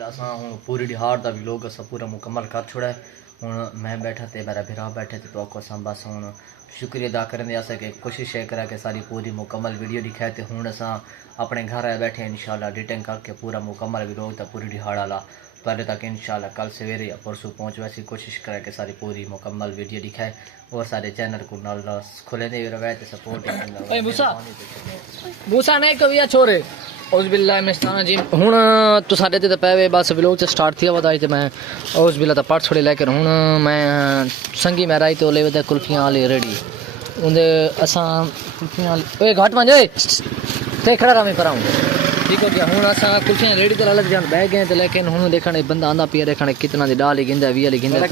असा हूँ पूरी दिहाड़ का व्लॉग असा पूरा मुकम्मल कर छोड़ा है। हूँ मैं बैठा तो मेरा भरा बैठे तो असा बस हूँ शुक्रिया अदा करने अस कि कोशिश है करा कि सारी पूरी मुकम्मल वीडियो दिखाए। तो हूँ असा अपने घर आए बैठे इंशाल्लाह एडिटिंग करके पूरा मुकम्मल व्लॉग था पूरी दिहाड़ वाला पहले तक इंशाल्लाह कल सवेरे या परसों पहुँच वैसी कोशिश करें कि सारी पूरी मुकम्मल वीडियो दिखाए और सारे चैनल को नाल खुले दे रहे तो सपोर्ट मूसा ने कभी छोरे उस बिल्ला में जी हूँ तो साढ़े ते पै बस व्लॉग से स्टार्ट थी वह तो मैं उस बिल्ला तो पढ़ छोड़े लेकर हूँ मैं संगी मैं राई तो ले वे कुल्फियाँ आले रेडी उनके असा कुल्फियाँ घट वंजे ते खड़ा रहा मैं पर ठीक हो गया हूँ असा कुल्फियाँ रेडी तो अलग जान बह गए तो लेकिन हूँ देखने बंदा आंदा पिया देखने कितना दी डाल गिंदा 20 गिंदा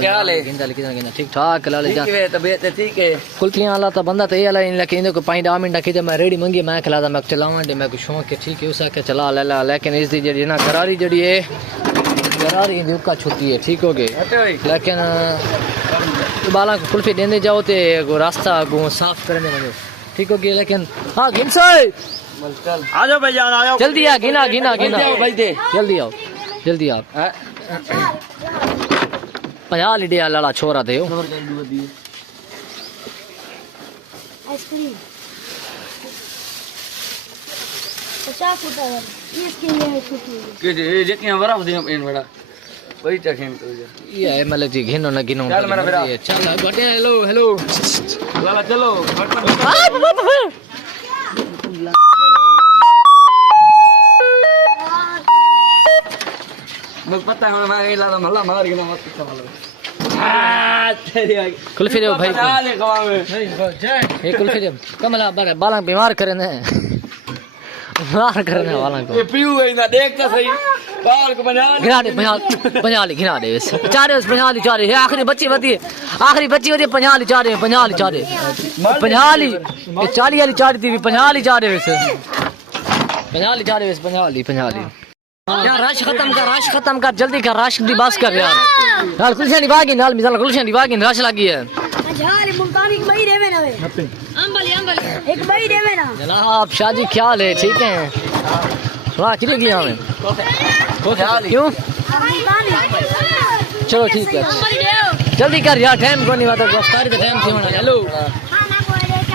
गिंदा ठीक ठाक लाले जा ठीक है कुल्फियाँ वाला तो बंदा तो ये वाला लेकिन को 5-10 मिनट की मैं रेडी मंगी मैं खिला मैं चलावा मैं कुछ शौक है ठीक है उस आके चला ला लेकिन इसकी जी ना करारी जी है करारी का छुट्टी है ठीक हो गए लेकिन बाला को कुल्फी देने जाओ तो रास्ता गो साफ करने वजो ठीक हो गया लेकिन हाँ घिमसा आ जाओ भाई जान आ जाओ जल्दी आ गिना गिना गिना जल्दी आओ जल्दी आओ 50 लीडिया लाला छोरा थे आइसक्रीम 50 फुट ये इसके लिए छुट्टी के जे के बराबर दे इन बड़ा वही चखें तो ये है मतलब जी घिनो न गिनो चल मेरा बेटा चल बटे हेलो हेलो लाला चलो मुझे पता है मैं लाला महल्ला मार के ना मत पीछे वाला तेरी कुल्फी दे भाई डाले खवा में ये कुल्फी दे कमला बाला बीमार करे ने बीमार करने वाला को ये पीऊ गई ना देख तो सही बाल को बना घिना दे 50 घिना दे चारे 50 चारे ये आखिरी बच्ची होती है 50 चारे 50 चारे 50 ये 40 वाली चार थी 50 चारे वैसे 50 चारे वैसे 50 यार रश खत्म कर जल्दी कर रश दी बस कर यार कुलशन निभागी नाल मिसाल कुलशन निभागी रश लगी है झाल मुल्तानी की बई देवे ना वे अंबल एक बई देवे ना जनाब शादी ख्याल है ठीक है वाह कितने दिया हमें क्यों चलो ठीक है जल्दी कर यार टाइम को नहीं वाता गिरफ्तारी का टाइम क्यों ना हेलो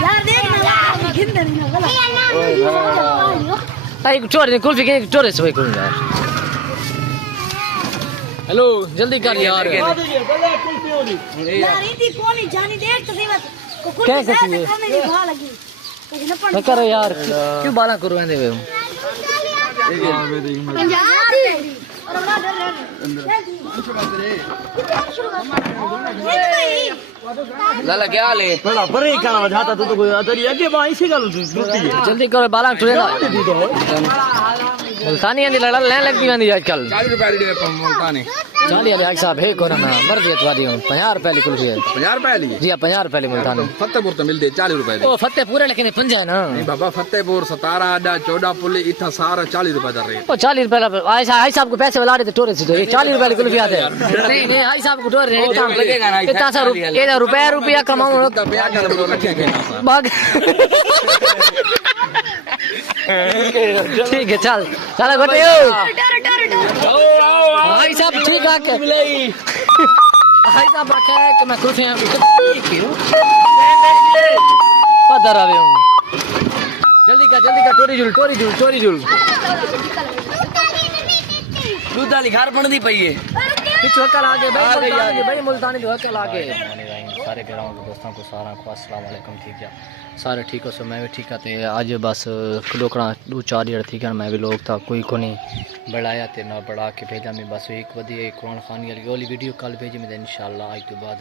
यार देख ना घिंदर ना भाई चोर कुल्फी के चोर से भाई कुल यार हेलो जल्दी कर यार यार इतनी कोनी जानी देख तो सही बात को क्या कुछ करती है? करने की भा लगी लेकिन न करो यार क्यों बाला करो ऐसे वे और बड़ा लाला क्या ले बड़ा परे खाना बजाता तू तो कोई अतरी आगे बाई से गल टूटी है जल्दी करो बाला टुरे ना मुल्तानी आंदी लड़ा लेने लगती आंदी आजकल 40 रुपए दी मुल्तानी 40 वाले भाई साहब है कोना ना मर्जी अतवादी 50 रुपए की कुल्फी है 50 रुपए ली जी 50 रुपए की मुल्तानी फतेहपुर तो मिलते 40 रुपए ओ फतेहपुर लेकिन 50 है ना नहीं बाबा फतेहपुर 17 अड्डा 14 पुल इतना सारा 40 रुपए का रेट ओ 40 रुपए आई साहब को पैसे बुला रहे थे टोरे से तो ये 40 रुपए की कुल्फी आते नहीं आई साहब को टोर रहे तो लगेगा ना इतना सा रुपया कमाऊं भाग ठीक है चल चलो बेटे भाई साहब ठीक है भाई साहब रखा है कि मैं खुश हूं पता रहा हूं जल्दी का टोरी जुल दूध वाली खार पड़ दी पई है पीछे हकल आगे भाई मुल्तानी तो हकल आगे सारे ग्राम के दोस्तों को सारा को अस्सलाम वालेकुम ठीक है सारे ठीक हो सो मैं भी ठीक है आज बस डोकड़ा 2-4 जड़ ठीक है मैं भी लोग था कोई को नहीं बढ़ाया ते ना बढ़ा के भेजा मैं बस एक वधिया कुरान खानी वाली वीडियो कल भेजी मैं इंशाल्लाह आज तो बाद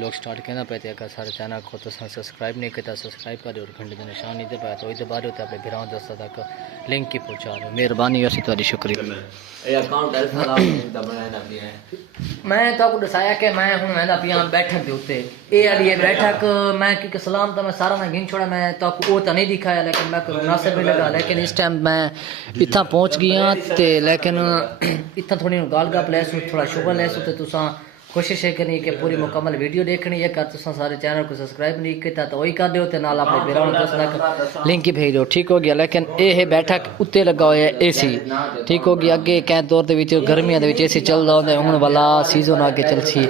लोग स्टार्ट करना पे अगर सारे चैनल को तो सब्सक्राइब नहीं करता सब्सक्राइब करो और घंटे का निशान नहीं दे पाया तो इधर बारे होते अपने भराओं दोस्तों तक लिंक की पहुँचा दो मेहरबानी वैसी तुम्हारी शुक्रिया मैं तो आपको दसाया कि मैं हूँ मैं पिया बैठक के उत्ते ये बैठक मैं क्योंकि सलाम तो मैं सारा ना गिन छोड़ा मैं तो आपको वो तो नहीं दिखाया लेकिन मैं को मुनासिब नहीं लगा लेकिन इस टाइम मैं इतना पहुँच गया ते लेकिन इतना थोड़ी गाल गप लैसू थोड़ा शुगर लैसू तो तुसा कोशिश है करनी कि पूरी मुकम्मल वीडियो देखनी है। अगर तुम सारे चैनल को सब्सक्राइब नहीं किया तो वही कर दो ते नाल अपने भरावां दोस्त तक लिंक ही भेज दो। ठीक हो गया। लेकिन ये है बैठक उत्ते लगा हुआ है एसी। ठीक हो गया। अगे कै दौर दे विच गर्मियां दे विच एसी चलदा हुंदा हुण वाला सीजन आगे चलसी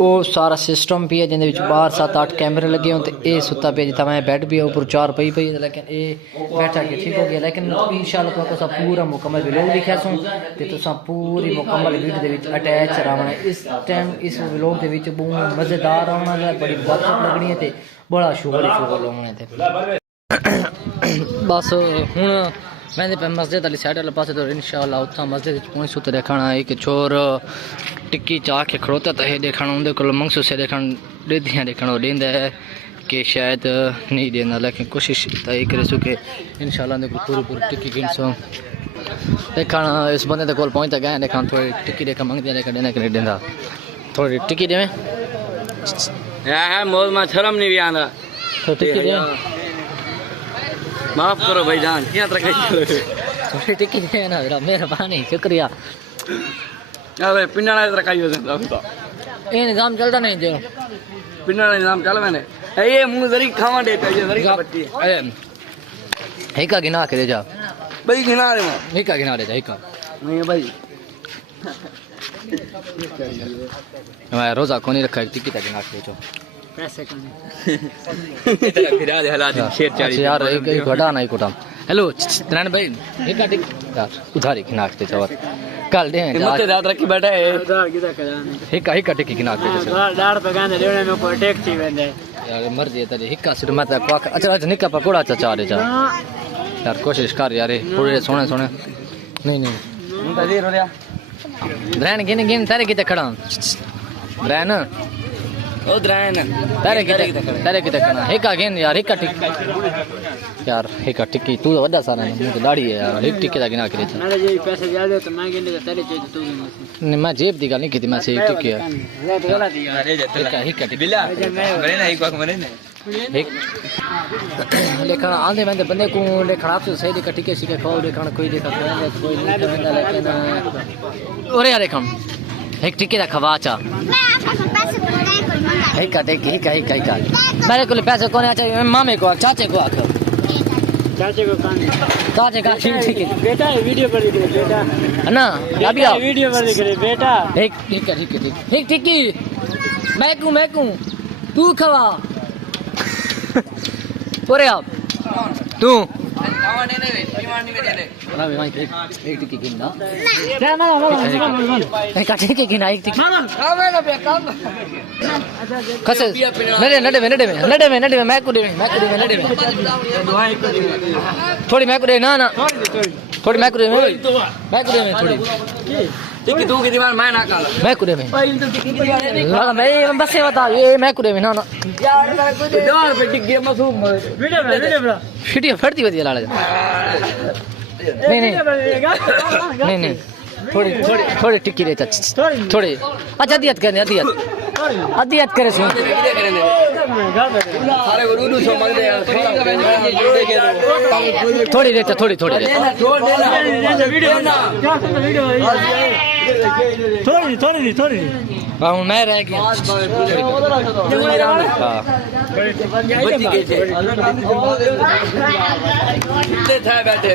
वो सारा सिस्टम भी है जिंदे विच बाहर 7-8 कैमरे लगे हों ते ये सुता पे जिता मैं बेड भी ऊपर 4 पई लेकिन ये बैठक है। ठीक हो गया। लेकिन इंशाल्लाह तुहां पूरा मुकम्मल व्लॉग लिखिया सूं ते तुसां पूरी मुकम्मल वीडियो दे विच अटैच रहना। इस टाइम इस व्लॉग दे विच बहुत मज़ेदार होना है, बड़ी गपशप लगनी है ते बड़ा शुगर होना है। बस हुण मैं पे मस्जिद वाली साइड वाले पासे तो इंशाल्लाह उत्था मस्जिद पहुंच सुते देखना एक छोर टिक्की चाह के खड़ोता तो ये देखना उनके को मंगसू से देखना देदियाँ देखना देंदा है कि शायद नहीं देना। लेकिन कोशिश तय करे सो कि इंशाल्लाह उनके पूरी पूरी टिक्की गिन सो देखना। इस बंदे को पहुंचता गए देखा थोड़ी टिक्की देखा मंगते देखा देना कि नहीं देना थोड़ी टिक्की देवें है मौज में शर्म नहीं भी आंदा तो टिक्की दे माफ करो भाईजान क्या तरह थोड़ी टिक्की दे ना मेहरबानी शुक्रिया। अरे पिन्ना तरह का तो ये निज़ाम चलता नहीं जो पिन्ना निजाम चल मैंने ये मुंह जरी खावा देता है जरी बट्टी हिका गिना के दे जा भाई गिना रे हिका गिना दे जा हिका नहीं भाई मैं रोज़ा को नहीं रखा टिक्की तक गिना के दे पैसे कौन फिरा दे हालात शेर चारी यार एक घटा ना एक उठा हेलो नारायण भाई हिका टिक यार उधारी गिना के दे जा कल दे मत याद रखी बैठा है हिका हिका टिक्की गिना के दे डाड़ पे गाने लेने में को टेक थी वेंदे यार मर्जी है तेरी हिक्का सिर मत क्वाक अच्छा अच्छा निक्का पकोड़ा चाचा रे जा यार कोशिश कर यार थोड़े सोने सोने नहीं नहीं तदी रो लिया द्रैन गिन गिन तारे किते खड़ा द्रैन ओ द्रैन तारे किते खड़ा हिक्का गिन यार हिक्का टिक यार हिक्का टिक्की तू तो वड्डा सारा मुंह दाढ़ी है यार हिक टिक्की दा गिना के दे मेरे जे पैसे ज्यादा तो मैं गिन तेरे चाहिए तू गिन नहीं मैं जेब दी गल नहीं की मैं से टिक्की है हिक्का टिक्की बिला मरे ना एक वक्त मरे ना एक लेकिन आंधे बंदे बंदे को लेकिन आपसे सही देखा टिके सीखे खाओ लेकिन कोई देखा कोई नहीं खाएंदा लेकिन और यार देखम एक टिके दा खवा चा हिक्का टिक्की हिक्का मेरे को पैसे कोने चाहिए मामे को चाचे को आखो चाचे को कान चाचे का ठीक है बेटा वीडियो पर दिख बेटा ना अभी आओ वीडियो पर दिख रहे बेटा एक टिक्की मैं को तू खवा पूरे आप तू एक टिक्की गिनना टिक्की गिना एक टिक्की कसे नडे में मैं को दे नडे में थोड़ी मैं को दे ना थोड़ी मैं को दे थोड़ी टिक्की तू की दीवार मैं ना काला मैं कुरे में मैं बस ये बता ये मैं कुरे में ना यार दीवार पे टिक्की मासूम वीडियो वीडियो फटती होती है लाला नहीं थोड़ी टिक्की देता थोड़ी अच्छा दियत करे सुन सारे गुरु सो मंगदे यार थोड़ी देता थोड़ी हाँ मैं रह गया बैठे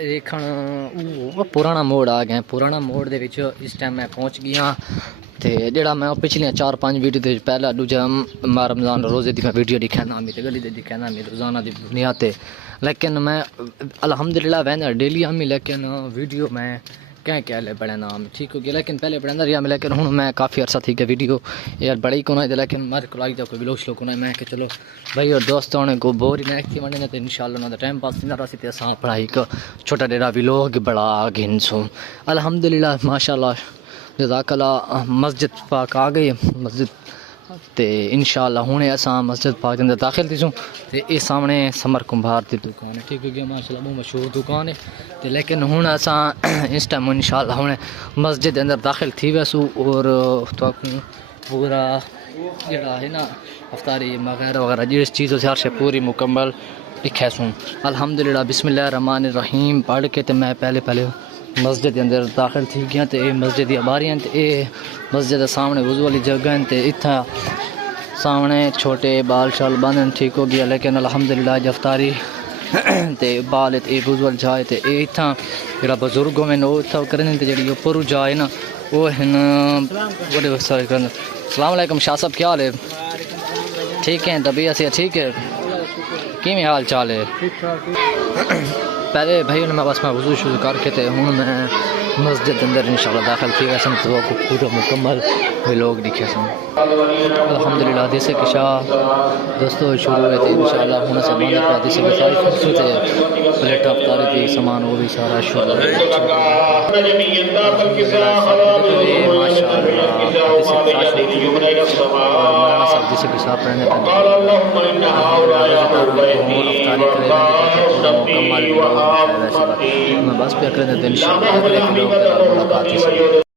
देखण पुराना मोड़ आ गया पुराना मोड़ दे विच इस टाइम मैं पहुंच गया ते जेड़ा मैं पिछलियां 4-5 वीडियो दे पहला दूजा रमजान रोजे दी मैं वीडियो दिखाना मैं ते गली दे दिखाना मैं रोजाना दी बुनियाद ते लेकिन मैं अल्हम्दुलिल्लाह वेंदा डेली आमी लेकिन वीडियो मैं क्या ले बड़े नाम ठीक हो गया लेकिन पहले बड़ा रिया मैं लेकिन हूँ मैं काफ़ी अर्सा थी कि वीडियो यार बड़ा ही कोना लेकिन मारे को आई कोई लोग श्लोक होना मैं कि चलो भाई और दोस्तों ने को बोर ही मैं की वने तो इंशाल्लाह उन्होंने टाइम पास नहीं रहा असा पढ़ाई का छोटा डेरा भी लोग बड़ा गिनसो अल्हम्दुलिल्लाह माशाल्लाह जज़ाकल्लाह मस्जिद पाक आ गई मस्जिद ते इंशाअल्लाह हुणे असां मस्जिद पाक के अंदर दाखिल थीसूं ते ये सामने समर कुंभार की दुकान है ठीक हो गया माशाल्लाह बहुत मशहूर दुकान है ते लेकिन हुण असां इस टाइम इंशाअल्लाह हुणे मस्जिद के अंदर दाखिल थी वैसूं और तो पूरा जड़ा है ना अफ्तारी वगैरह वगैरह जिस चीज़ से हर शे पूरी मुकम्मल लिखैसूं अल्हम्दुलिल्लाह बिस्मिल्लाहिर्रहमानिर्रहीम पढ़ के ते मैं पहले मस्जिद के अंदर दाखिल थी गया तो ये मस्जिद की बारियां तो ये मस्जिद के सामने वज़ू वाली जगह है तो इतना सामने छोटे बाल शाल बंद ठीक हो गया लेकिन अल्हम्दुलिल्लाह अफ्तारी ते बाल ये वज़ू वाली जाए तो ये इतना जो बजुर्गों में इतना करने जी उपर जाए ना वो हैं बड़े सलाम अलैकुम शाह साहब क्या हाल है ठीक है तबीयत से ठीक है किमें हाल चाल है पहले भाई मैं बस मैं वज़ू शुरू करके थे हूँ मैं मस्जिद के अंदर इंशाल्लाह दाखिल थी वैसे तो पूरा मुकम्मल वे लोग दिखे सन अल्हम्दुलिल्लाह हदीस के शाह दोस्तों शुरू हुए थे इंशाल्लाह होने से बंद पर हदीस के सारी खुशू थे प्लेट अफ्तारी थी सामान वो भी सारा शुरू जिसे के साथ रहने मैं बस पे कर देते हैं इंशाल्लाह मुलाकात